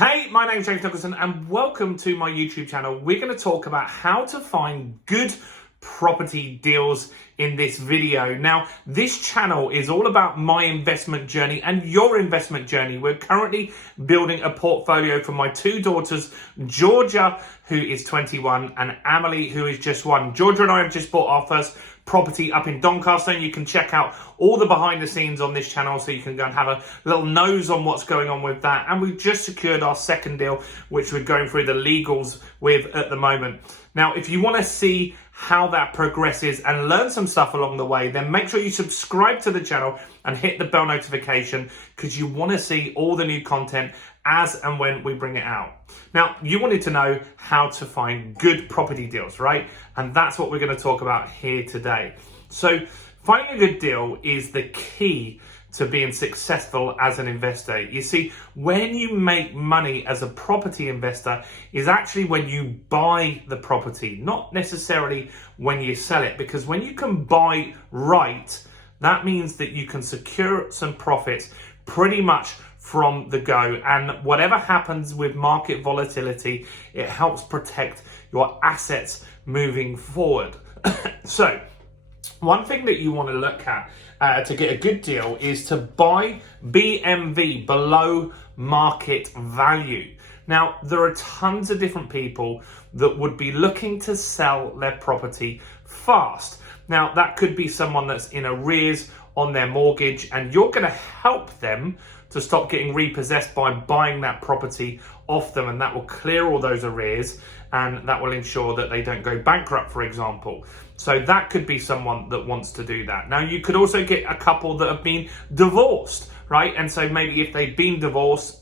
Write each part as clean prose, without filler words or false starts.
Hey, my name's James Nicholson and welcome to my YouTube channel. We're going to talk about how to find good property deals in this video. Now, this channel is all about my investment journey and your investment journey. We're currently building a portfolio for my two daughters, Georgia, who is 21, and Emily, who is just 1. Georgia and I have just bought our first property up in Doncaster, and you can check out all the behind the scenes on this channel, so you can go and have a little nose on what's going on with that. And we've just secured our second deal, which we're going through the legals with at the moment. Now, if you want to see how that progresses and learn some stuff along the way, then make sure you subscribe to the channel and hit the bell notification, because you want to see all the new content as and when we bring it out. Now, you wanted to know how to find good property deals, right? And that's what we're going to talk about here today. So finding a good deal is the key to being successful as an investor. You see, when you make money as a property investor is actually when you buy the property, not necessarily when you sell it, because when you can buy right, that means that you can secure some profits pretty much from the go. And whatever happens with market volatility, it helps protect your assets moving forward. So one thing that you want to look at to get a good deal is to buy BMV, below market value. Now, there are tons of different people that would be looking to sell their property fast. Now, that could be someone that's in arrears on their mortgage, and you're going to help them to stop getting repossessed by buying that property off them, and that will clear all those arrears, and that will ensure that they don't go bankrupt, for example. So that could be someone that wants to do that. Now, you could also get a couple that have been divorced, right? And so maybe if they've been divorced,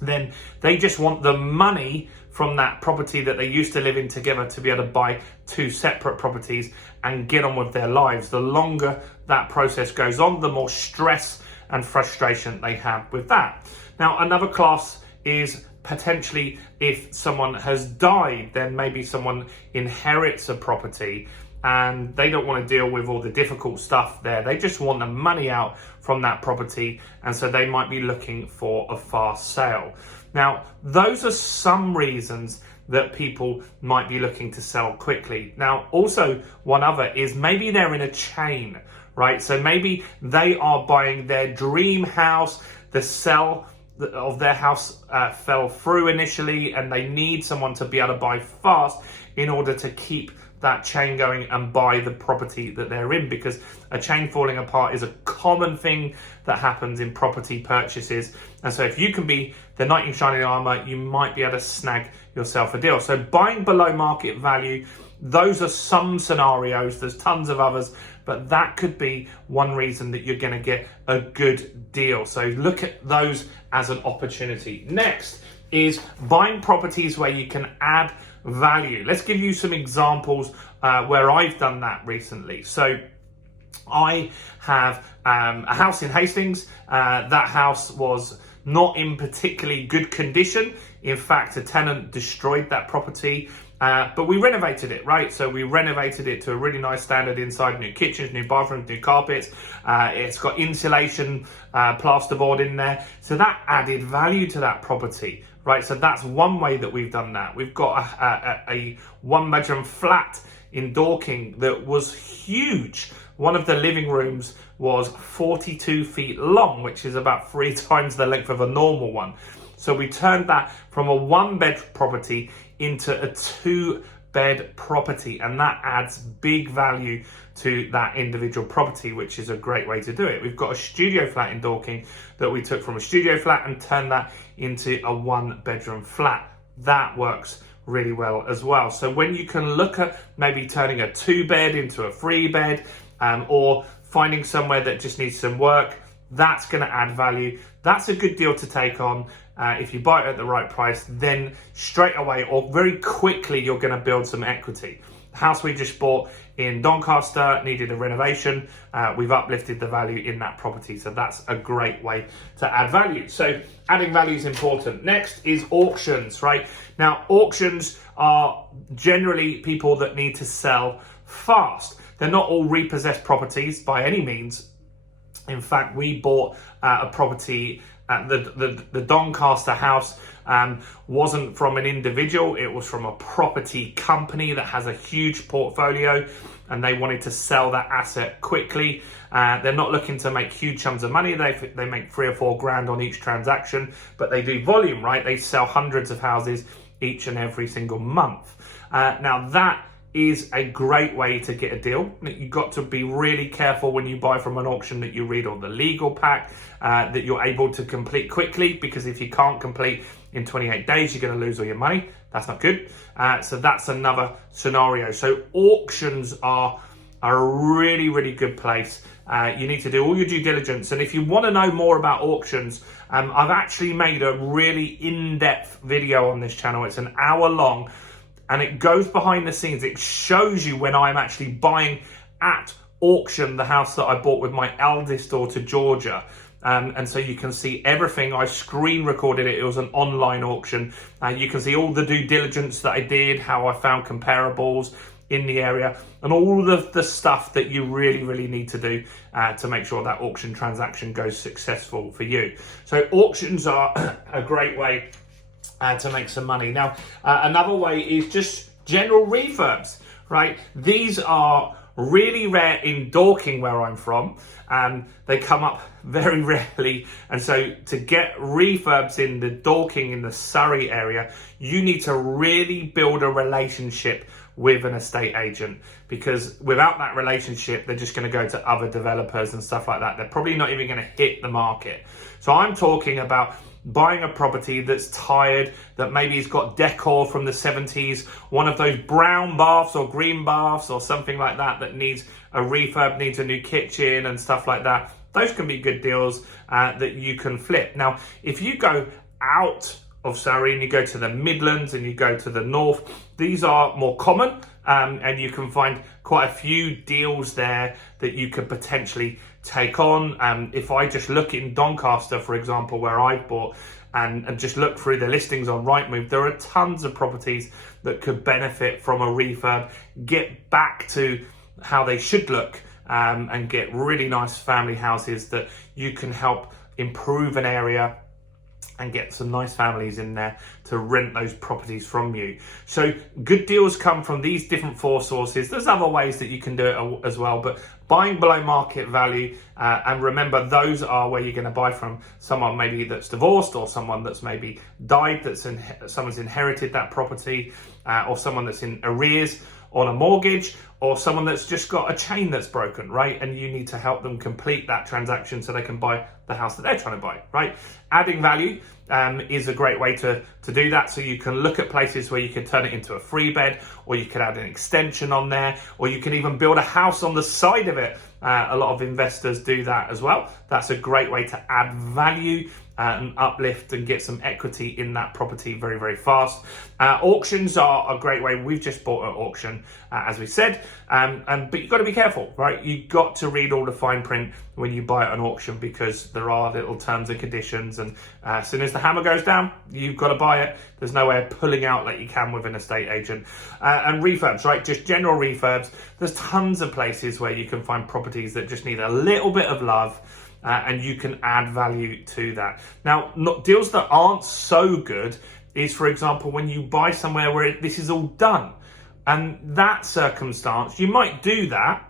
then they just want the money from that property that they used to live in together to be able to buy two separate properties and get on with their lives. The longer that process goes on, the more stress and frustration they have with that. Now, another class is potentially if someone has died, then maybe someone inherits a property and they don't want to deal with all the difficult stuff there. They just want the money out from that property, and so they might be looking for a fast sale. Now, those are some reasons that people might be looking to sell quickly. Now, also one other is maybe they're in a chain, right? So maybe they are buying their dream house, the sale of their house fell through initially, and they need someone to be able to buy fast in order to keep that chain going and buy the property that they're in, because a chain falling apart is a common thing that happens in property purchases. And so if you can be the knight in shining armor, you might be able to snag yourself a deal. So buying below market value, those are some scenarios. There's tons of others, but that could be one reason that you're going to get a good deal. So look at those as an opportunity. Next is buying properties where you can add value. Let's give you some examples where I've done that recently. So I have a house in Hastings. That house was not in particularly good condition. In fact, a tenant destroyed that property. But we renovated it, right? So we renovated it to a really nice standard inside, new kitchens, new bathrooms, new carpets. It's got insulation, plasterboard in there. So that added value to that property, right? So that's one way that we've done that. We've got a one-bedroom flat in Dorking that was huge. One of the living rooms was 42 feet long, which is about 3 times the length of a normal one. So we turned that from a one-bed property into a 2-bed property, and that adds big value to that individual property, which is a great way to do it. We've got a studio flat in Dorking that we took from a studio flat and turned that into a 1-bedroom flat. That works really well as well. So when you can look at maybe turning a 2-bed into a 3-bed, or finding somewhere that just needs some work, that's going to add value. That's a good deal to take on. If you buy it at the right price, then straight away or very quickly you're going to build some equity. The house we just bought in Doncaster needed a renovation. We've uplifted the value in that property, so that's a great way to add value. So adding value is important. Next is auctions, right? Now, auctions are generally people that need to sell fast. They're not all repossessed properties by any means. In fact, we bought a property at the Doncaster house wasn't from an individual, it was from a property company that has a huge portfolio and they wanted to sell that asset quickly. They're not looking to make huge sums of money. They make 3 or 4 grand on each transaction, but they do volume, right? They sell hundreds of houses each and every single month. Now that is a great way to get a deal. You've got to be really careful when you buy from an auction that you read all the legal pack, that you're able to complete quickly, because if you can't complete in 28 days, you're going to lose all your money. That's not good. So that's another scenario. So auctions are a really, really good place. You need to do all your due diligence. And if you want to know more about auctions, I've actually made a really in-depth video on this channel. It's an hour long. And it goes behind the scenes. It shows you when I'm actually buying at auction the house that I bought with my eldest daughter, Georgia. And so you can see everything. I screen recorded it. It was an online auction. You can see all the due diligence that I did, how I found comparables in the area, and all of the stuff that you really, really need to do to make sure that auction transaction goes successful for you. So auctions are a great way to make some money. Now, another way is just general refurbs, right? These are really rare in Dorking, where I'm from. They come up very rarely. And so to get refurbs in the Dorking, in the Surrey area, you need to really build a relationship with an estate agent, because without that relationship, they're just going to go to other developers and stuff like that. They're probably not even going to hit the market. So I'm talking about buying a property that's tired, that maybe it's got decor from the 70s, one of those brown baths or green baths or something like that that needs a refurb, needs a new kitchen and stuff like that. Those can be good deals that you can flip. Now, if you go out of Surrey and you go to the Midlands and you go to the north, these are more common, and you can find quite a few deals there that you could potentially take on. If I just look in Doncaster, for example, where I've bought, and just look through the listings on Rightmove, there are tons of properties that could benefit from a refurb, get back to how they should look, and get really nice family houses that you can help improve an area and get some nice families in there to rent those properties from you. So good deals come from these different 4 sources. There's other ways that you can do it as well, but buying below market value, and remember, those are where you're going to buy from someone maybe that's divorced, or someone that's maybe died, someone's inherited that property, or someone that's in arrears on a mortgage, or someone that's just got a chain that's broken, right? And you need to help them complete that transaction so they can buy the house that they're trying to buy, right? Adding value is a great way to do that. So you can look at places where you could turn it into a 3-bed, or you could add an extension on there, or you can even build a house on the side of it. A lot of investors do that as well. That's a great way to add value and uplift and get some equity in that property very, very fast. Auctions are a great way. We've just bought an auction, as we said, but you've got to be careful, right? You've got to read all the fine print when you buy at an auction, because there are little terms and conditions, and as soon as the hammer goes down, you've got to buy it. There's no way of pulling out like you can with an estate agent. And refurbs, right? Just general refurbs. There's tons of places where you can find properties that just need a little bit of love, and you can add value to that. Now, deals that aren't so good is, for example, when you buy somewhere where this is all done. And that circumstance, you might do that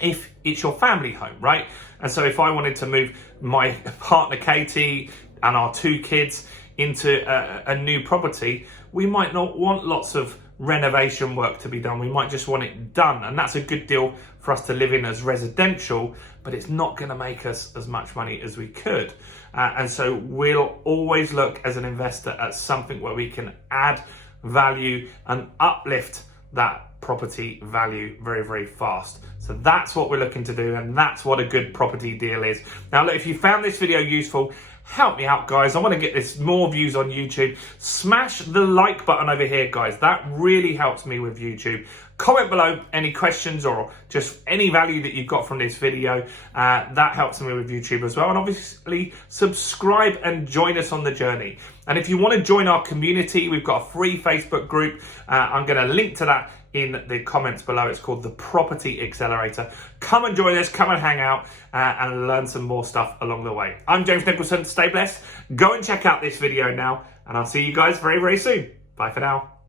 if it's your family home, right? And so if I wanted to move my partner Katie and our 2 kids into a new property, we might not want lots of renovation work to be done. We might just want it done, and that's a good deal for us to live in as residential, but it's not going to make us as much money as we could. And so we'll always look as an investor at something where we can add value and uplift that property value very, very fast. So that's what we're looking to do, and that's what a good property deal is. Now, look, if you found this video useful, help me out, guys. I want to get this more views on YouTube. Smash the like button over here, guys. That really helps me with YouTube. Comment below any questions or just any value that you've got from this video. That helps me with YouTube as well. And obviously, subscribe and join us on the journey. And if you want to join our community, we've got a free Facebook group. I'm going to link to that in the comments below. It's called the Property Accelerator. Come and join us, come and hang out, and learn some more stuff along the way. I'm James Nicholson. Stay blessed. Go and check out this video now, And I'll see you guys very, very soon. Bye for now.